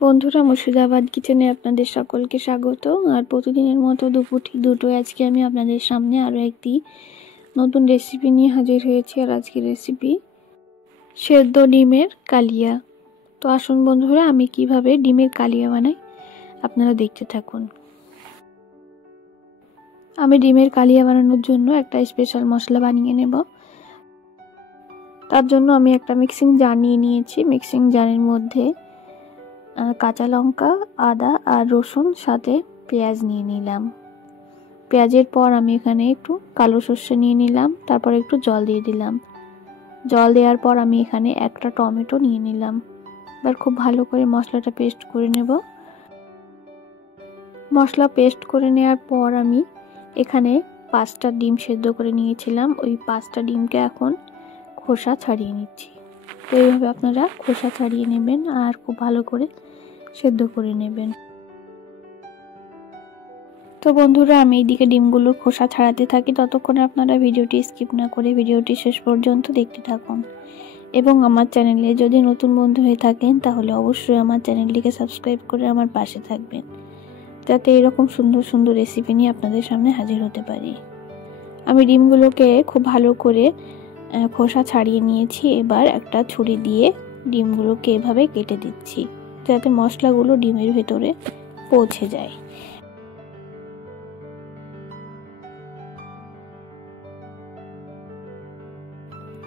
বন্ধুরা, মুর্শিদাবাদ কিচেনে আপনাদের সকলকে স্বাগত। আর প্রতিদিনের মতো দুপুর ঠিক দুটোয় আজকে আমি আপনাদের সামনে আরও একটি নতুন রেসিপি নিয়ে হাজির হয়েছি। আর আজকের রেসিপি সেদ্ধ ডিমের কালিয়া। তো আসুন বন্ধুরা, আমি কিভাবে ডিমের কালিয়া বানাই আপনারা দেখতে থাকুন। আমি ডিমের কালিয়া বানানোর জন্য একটা স্পেশাল মশলা বানিয়ে নেব। তার জন্য আমি একটা মিক্সিং জার নিয়ে নিয়েছি। মিক্সিং জারের মধ্যে কাঁচা লঙ্কা, আদা আর রসুন, সাথে পেঁয়াজ নিয়ে নিলাম। পেঁয়াজের পর আমি এখানে একটু কালো সর্ষে নিয়ে নিলাম। তারপর একটু জল দিয়ে দিলাম। জল দেওয়ার পর আমি এখানে একটা টমেটো নিয়ে নিলাম। এবার খুব ভালো করে মশলাটা পেস্ট করে নেব। মশলা পেস্ট করে নেওয়ার পর আমি এখানে 5টা ডিম সেদ্ধ করে নিয়েছিলাম। ওই 5টা ডিমকে এখন খোসা ছাড়িয়ে নিচ্ছি। তো এইভাবে আপনারা খোসা ছাড়িয়ে নেবেন আর খুব ভালো করে সেদ্ধ করে নেবেন। তো বন্ধুরা, আমি এইদিকে ডিমগুলোর খোসা ছাড়াতে থাকি। ততক্ষণে আপনারা ভিডিওটি স্কিপ না করে ভিডিওটি শেষ পর্যন্ত দেখতে থাকুন। এবং আমার চ্যানেলে যদি নতুন বন্ধু হয়ে থাকেন তাহলে অবশ্যই আমার চ্যানেলটিকে সাবস্ক্রাইব করে আমার পাশে থাকবেন, যাতে এরকম সুন্দর সুন্দর রেসিপি নিয়ে আপনাদের সামনে হাজির হতে পারি। আমি ডিমগুলোকে খুব ভালো করে খোসা ছাড়িয়ে নিয়েছি। এবার একটা ছুরি দিয়ে ডিমগুলোকে এভাবে কেটে দিচ্ছি, যাতে মশলাগুলো ডিমের ভেতরে পৌঁছে যায়।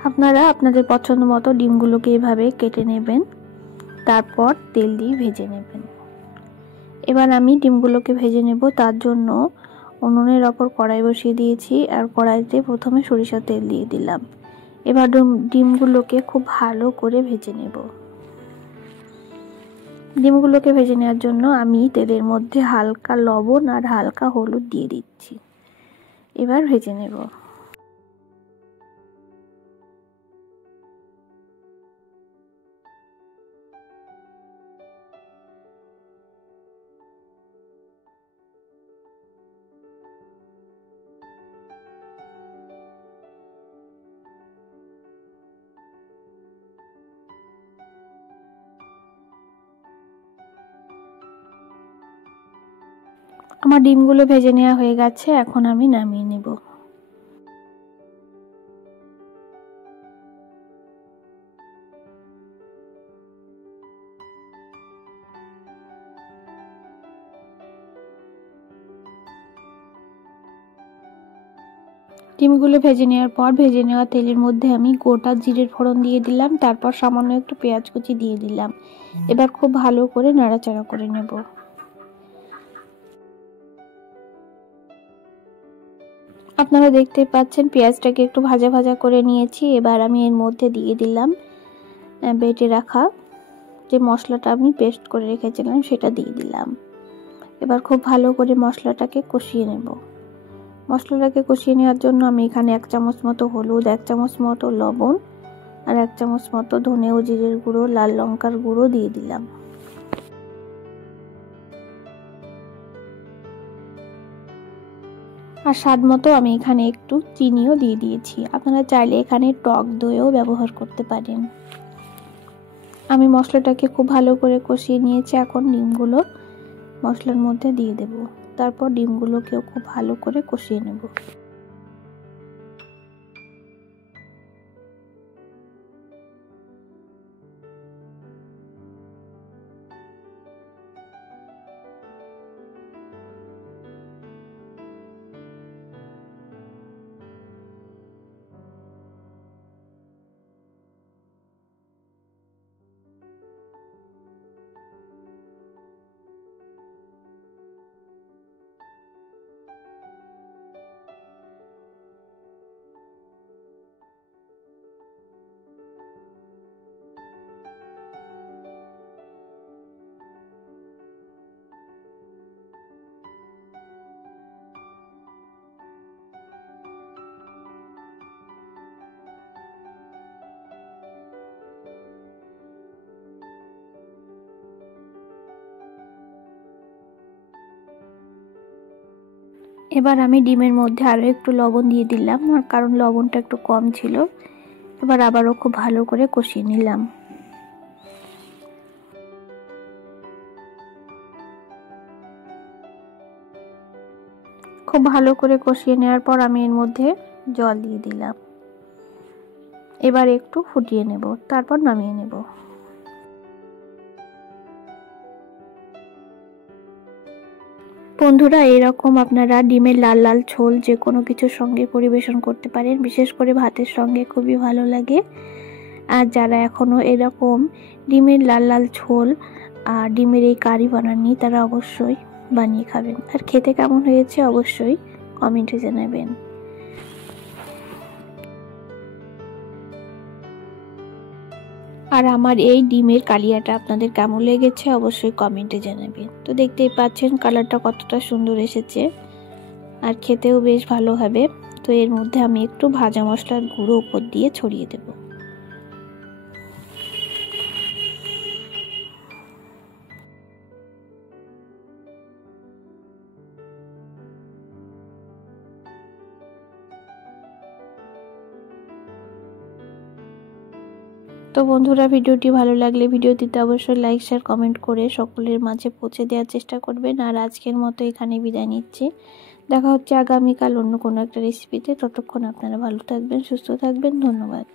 আপনারা আপনাদের পছন্দ মতো ডিমগুলোকে এভাবে কেটে নেবেন। তারপর তেল দিয়ে ভেজে নেবেন। এবার আমি ডিমগুলোকে ভেজে নেব। তার জন্য উনুনের ওপর কড়াই বসিয়ে দিয়েছি। আর কড়াইতে প্রথমে সরিষার তেল দিয়ে দিলাম। এবার ডিমগুলোকে খুব ভালো করে ভেজে নেব। ডিমগুলোকে ভেজে নেওয়ার জন্য আমি তেলের মধ্যে হালকা লবণ আর হালকা হলুদ দিয়ে দিচ্ছি। এবার ভেজে নেব। আমার ডিমগুলো ভেজে নেওয়া হয়ে গেছে। এখন আমি নামিয়ে নেব। ডিমগুলো ভেজে নেওয়ার পর ভেজে নেওয়া তেলের মধ্যে আমি গোটা জিরের ফোড়ন দিয়ে দিলাম। তারপর সামান্য একটু পেঁয়াজ কুচি দিয়ে দিলাম। এবার খুব ভালো করে নাড়াচাড়া করে নেব। আপনারা দেখতে পাচ্ছেন পেঁয়াজটাকে একটু ভাজা ভাজা করে নিয়েছি। এবার আমি এর মধ্যে দিয়ে দিলাম বেটে রাখা যে মশলাটা আমি পেস্ট করে রেখেছিলাম সেটা দিয়ে দিলাম। এবার খুব ভালো করে মশলাটাকে কষিয়ে নেব। মশলাটাকে কষিয়ে নেওয়ার জন্য আমি এখানে 1 চামচ মতো হলুদ, 1 চামচ মতো লবণ আর 1 চামচ মতো ধনে ও জিরের গুঁড়ো, লাল লঙ্কার গুঁড়ো দিয়ে দিলাম। আর স্বাদ মতো আমি এখানে একটু চিনিও দিয়ে দিয়েছি। আপনারা চাইলে এখানে টক দইও ব্যবহার করতে পারেন। আমি মশলাটাকে খুব ভালো করে কষিয়ে নিয়েছি। এখন ডিমগুলো মশলার মধ্যে দিয়ে দেব। তারপর ডিমগুলোকেও খুব ভালো করে কষিয়ে নেব। এবার আমি ডিমের মধ্যে আরো একটু লবণ দিয়ে দিলাম, কারণ লবণটা একটু কম ছিল। এবার আবারও খুব ভালো করে কষিয়ে নিলাম। খুব ভালো করে কষিয়ে নেওয়ার পর আমি এর মধ্যে জল দিয়ে দিলাম। এবার একটু ফুটিয়ে নেব, তারপর নামিয়ে নেব। বন্ধুরা, এরকম আপনারা ডিমের লাল লাল ঝোল যে কোনো কিছুর সঙ্গে পরিবেশন করতে পারেন, বিশেষ করে ভাতের সঙ্গে খুবই ভালো লাগে। আর যারা এখনো এরকম ডিমের লাল লাল ঝোল আর ডিমের এই কারি বানাননি, তারা অবশ্যই বানিয়ে খাবেন। আর খেতে কেমন হয়েছে অবশ্যই কমেন্টে জানাবেন। আর আমার এই ডিমের কালিয়াটা আপনাদের কেমন লেগেছে অবশ্যই কমেন্টে জানাবেন। তো দেখতেই পাচ্ছেন কালারটা কতটা সুন্দর এসেছে, আর খেতেও বেশ ভালো হবে। তো এর মধ্যে আমি একটু ভাজা মশলার গুঁড়ো উপর দিয়ে ছড়িয়ে দেব। তো বন্ধুরা, ভিডিওটি ভালো লাগলে ভিডিওটিতে অবশ্যই লাইক শেয়ার কমেন্ট করে সকলের মাঝে পৌঁছে দেওয়ার চেষ্টা করবেন। আর আজকের মতো এখানে বিদায় নিচ্ছি। দেখা হচ্ছে আগামীকাল অন্য কোনো একটা রেসিপিতে। ততক্ষণ আপনারা ভালো থাকবেন, সুস্থ থাকবেন। ধন্যবাদ।